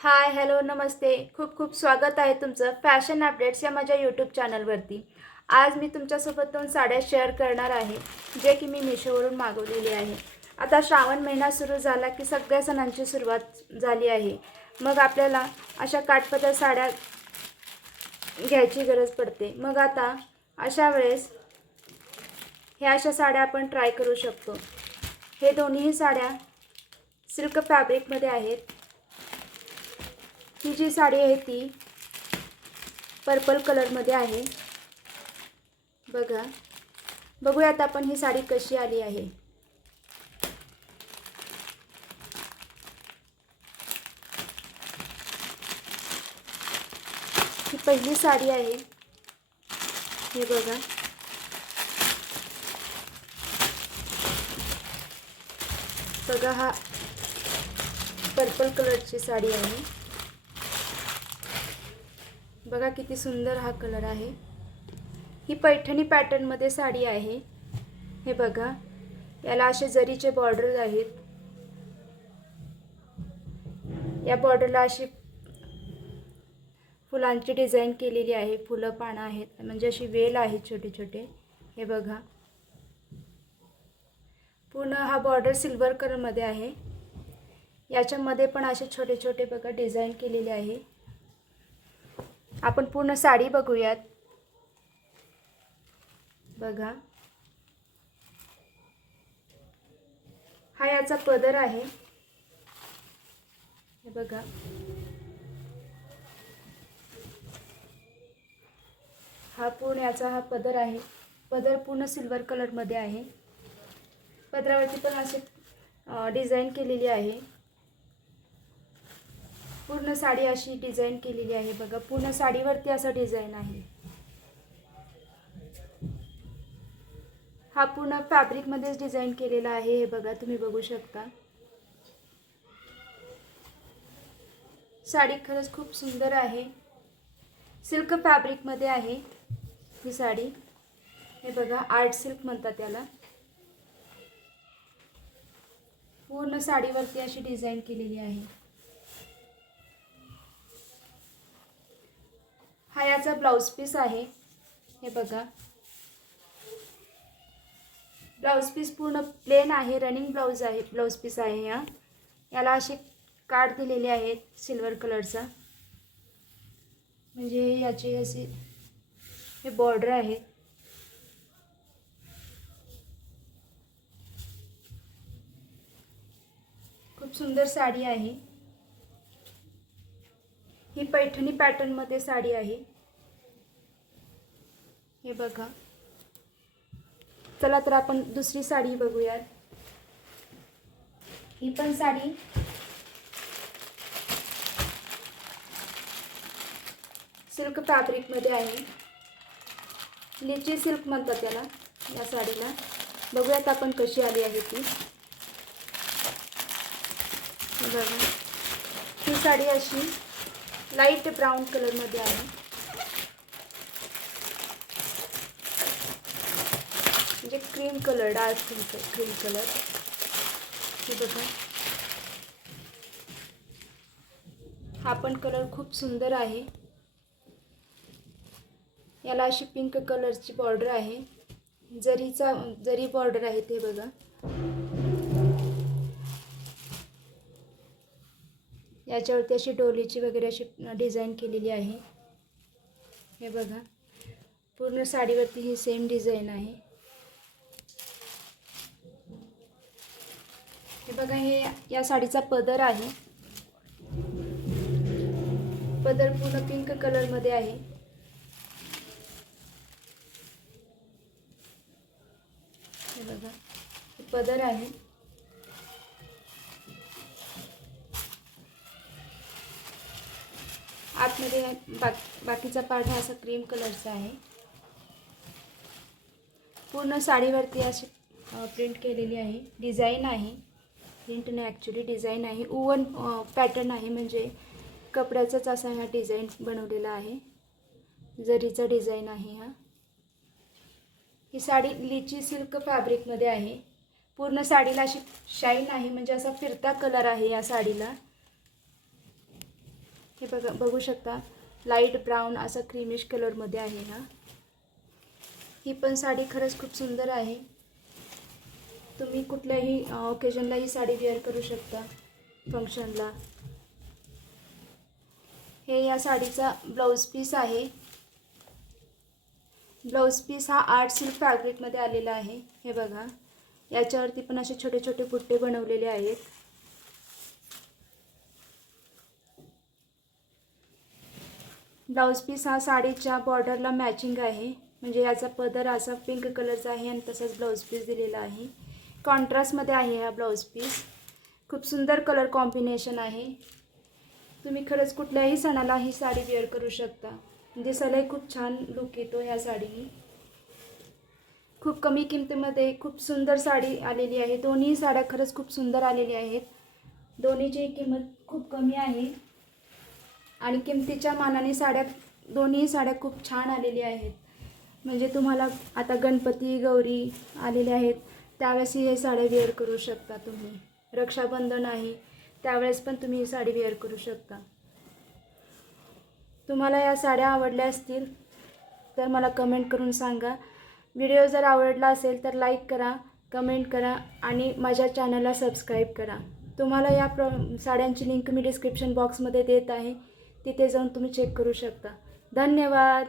Hi hello नमस्ते. खूप खूप स्वागत आहे तुमचं फॅशन अपडेट्स या माझ्या यूट्यूब चॅनलवरती. आज मी तुमच्यासोबत 2 साड्या शेअर करणार आहे जे की मी मिशोवरून मागवलेले आहे. आता श्रावण महिना सुरू झाला की सगळ्या सणांची सुरुवात झाली आहे. मग आपल्याला अशा काठपदर साड्या घ्यायची गरज पडते. मग आता अशा वेळेस ह्या अशा साड्या आपण ट्राय करू शकतो. हे दोन्हीही साड्या सिल्क फॅब्रिकमध्ये आहेत. ही जी साडी आहे ती पर्पल कलरमध्ये आहे. बघूयात आपण ही साडी कशी आली आहे. ही पहिली साडी आहे. हे बघा, हा पर्पल कलरची साडी आहे. बघा किती सुंदर हा कलर आहे. ही पैठणी पॅटर्नमध्ये साडी आहे. हे बघा, याला असे जरीचे बॉर्डर आहेत. या बॉर्डरला अशी फुलांची डिझाईन केलेली आहे. फुलं पानं आहेत म्हणजे अशी वेल आहेत छोटे छोटे. हे बघा, पूर्ण हा बॉर्डर सिल्वर कलरमध्ये आहे. याच्यामध्ये पण असे छोटे छोटे बघा डिझाईन केलेले आहे. आपण पूर्ण साडी बघूयात. बघा, हा याचा पदर आहे. हे बघा, हा पूर्ण याचा हा पदर आहे. पदर पूर्ण सिल्वर कलरमध्ये आहे. पदरावरती पण असे डिझाईन केलेली आहे. पूर्ण साडी अशी डिझाईन केलेली आहे. बघा, पूर्ण साडीवरती असं डिझाईन आहे. हा पूर्ण फॅब्रिकमध्येच डिझाईन केलेला आहे. हे बघा, तुम्ही बघू शकता. साडी खरंच खूप सुंदर आहे. सिल्क फॅब्रिकमध्ये आहे ही साडी. हे बघा, आर्ट सिल्क म्हणतात त्याला. पूर्ण साडीवरती अशी डिझाईन केलेली आहे. हा याचा ब्लाउज पीस आहे. हे बघा, ब्लाउज पीस पूर्ण प्लेन आहे. रनिंग ब्लाउज आहे, ब्लाउज पीस आहे. याला असे काठ दिलेले आहेत सिल्वर कलरचा. म्हणजे याचे असे हे बॉर्डर आहे. खूप सुंदर साडी आहे. ही पैठणी पॅटर्नमध्ये साडी आहे. हे बघा, चला तर आपण दुसरी साडी बघूयात. ही पण साडी सिल्क फॅब्रिकमध्ये आहे. लिची सिल्क म्हणतात त्याला या साडीला. बघूयात आपण कशी आली आहे ती. बघा, ही साडी अशी लाईट ब्राऊन कलरमध्ये आहे. म्हणजे cream colour, dark cream colour. हे बघा, हा पण कलर खूप सुंदर आहे. याला अशी पिंक कलरची बॉर्डर आहे. जरी बॉर्डर आहे. ते बघा, याच्यावरती अशी डोलीची वगैरे अशी डिझाईन केलेली आहे. हे बघा, पूर्ण साडीवरती ही सेम डिझाईन आहे. हे बघा, हे या साडीचा पदर आहे. पदर पूर्ण पिंक कलरमध्ये आहे. हे बघा, हे पदर आहे. आतमध्ये बाकीचा पार्ट हा असा क्रीम कलरचा आहे. पूर्ण साडीवरती अशी प्रिंट केलेली आहे. डिझाईन आहे. प्रिंट नाही, ॲक्च्युली डिझाईन आहे. ओवन पॅटर्न आहे. म्हणजे कपड्याचाच असा हा डिझाईन बनवलेला आहे. जरीचा डिझाईन आहे हा. ही साडी लिची सिल्क फॅब्रिकमध्ये आहे. पूर्ण साडीला अशी शाईन आहे. म्हणजे असा फिरता कलर आहे या साडीला. हे बघू शकता, लाईट ब्राऊन असा क्रीमिश कलरमध्ये आहे हा. ही पण साडी खरंच खूप सुंदर आहे. तुम्ही कुठल्याही ओकेजनला ही साडी वेअर करू शकता, फंक्शनला. हे या साडीचा ब्लाऊज पीस आहे. ब्लाऊज पीस हा आर्ट सिल्क फॅब्रिकमध्ये आलेला आहे. हे बघा, याच्यावरती पण असे छोटे छोटे बुट्टे बनवलेले आहेत. ब्लाऊज पीस हा साडीच्या बॉर्डरला मॅचिंग आहे. म्हणजे याचा पदर असा पिंक कलरचा आहे आणि तसाच ब्लाऊज पीस दिलेला आहे. कॉन्ट्रास्टमध्ये आहे हा ब्लाऊज पीस. खूप सुंदर कलर कॉम्बिनेशन आहे. तुम्ही खरंच कुठल्याही सणाला ही साडी वेअर करू शकता. दिसायलाही खूप छान लुक येतो ह्या साडीने. खूप कमी किमतीमध्ये खूप सुंदर साडी आलेली आहे. दोन्ही साड्या खरंच खूप सुंदर आलेली आहेत. दोन्हीची किंमत खूप कमी आहे आणि किमतीच्या मानाने दोन्ही साड्या खूप छान आलेल्या आहेत. म्हणजे तुम्हाला आता गणपती गौरी आलेले आहेत, त्यावेळेस हे साड्या वेअर करू शकता तुम्ही. रक्षाबंधन आहे त्यावेळेस पण तुम्ही ही साडी वेअर करू शकता. तुम्हाला या साड्या आवडल्या असतील तर मला कमेंट करून सांगा. व्हिडिओ जर आवडला असेल तर लाईक करा, कमेंट करा आणि माझ्या चॅनलला सबस्क्राईब करा. तुम्हाला या साड्यांची लिंक मी डिस्क्रिप्शन बॉक्समध्ये देत आहे, तिथे जाऊन तुम्ही चेक करू शकता. धन्यवाद.